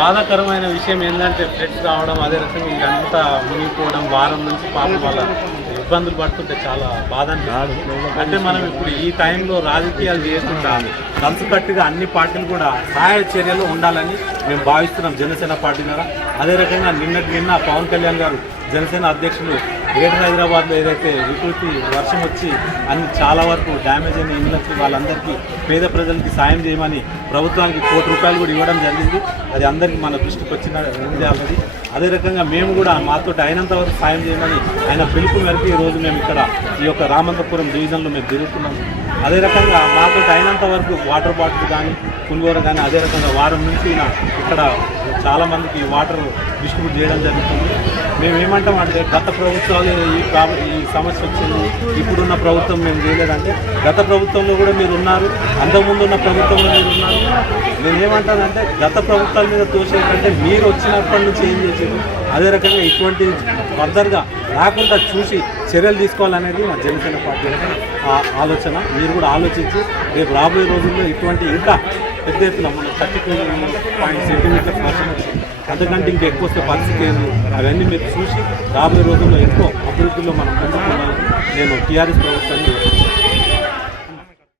బాధాకరమైన విషయం ఏంటంటే ఫ్లడ్స్ రావడం, అదే రకంగా ఇదంతా మునిగిపోవడం, వారం నుంచి పాపం వాళ్ళ ఇబ్బందులు పడుతుంటే చాలా బాధ అనిపిస్తుంది. అంటే మనం ఇప్పుడు ఈ టైంలో రాజకీయాలు చేయకుండా కలిసికట్టుగా అన్ని పార్టీలు కూడా సహాయ చర్యలు ఉండాలని మేము భావిస్తున్నాం జనసేన పార్టీ ద్వారా. అదే రకంగా నిన్న పవన్ కళ్యాణ్ గారు జనసేన అధ్యక్షులు గ్రేటర్ హైదరాబాద్లో ఏదైతే వికృతి వర్షం వచ్చి అన్ని చాలా వరకు డ్యామేజ్ అయిన ఇళ్ళకి వాళ్ళందరికీ పేద ప్రజలకి సాయం చేయమని ప్రభుత్వానికి ₹1 కోటి కూడా ఇవ్వడం జరిగింది. అది అందరికీ మన దృష్టికి ఉంది ఆల్రెడీ. అదే రకంగా మేము కూడా మాతో అయినంత వరకు సాయం చేయమని ఆయన పిలుపు మేరకు ఈరోజు మేము ఇక్కడ ఈ యొక్క రామంతపురం డివిజన్లో మేము తిరుగుతున్నాము. అదే రకంగా మాతో అయినంత వరకు వాటర్ బాటిల్ కానీ పులిహోర కానీ అదే రకంగా వారం నుంచి ఇక్కడ చాలామందికి వాటర్ డిస్ట్రిబ్యూట్ చేయడం జరుగుతుంది. మేము ఏమంటామంటే గత ప్రభుత్వాలు ఈ సమస్య వచ్చింది, ఇప్పుడున్న ప్రభుత్వం మేము చేయలేదంటే గత ప్రభుత్వంలో కూడా మీరు ఉన్నారు, అంతకుముందు ఉన్న ప్రభుత్వంలో మీరు ఉన్నారు. నేనేమంటానంటే గత ప్రభుత్వాల మీద తోసే కంటే మీరు వచ్చినప్పటి నుంచి ఏం చేసారు, అదే రకంగా ఇటువంటి ఫర్దర్గా రాకుండా చూసి చర్యలు తీసుకోవాలనేది మా జనసేన పార్టీ ఆలోచన. మీరు కూడా ఆలోచించి రేపు రాబోయే రోజుల్లో ఇటువంటి ఇంకా పెద్ద ఎత్తున మన 32.6 సెంటీమీటర్స్ వర్షం వచ్చింది, అంతకంటే ఇంకా ఎక్కువ వస్తే పరిస్థితి ఏంది అవన్నీ మీరు చూసి రాబోయే రోజుల్లో ఎక్కువ అభివృద్ధిలో మనం ముందుకు వెళ్ళాలని నేను టీఆర్ఎస్ ప్రభుత్వాన్ని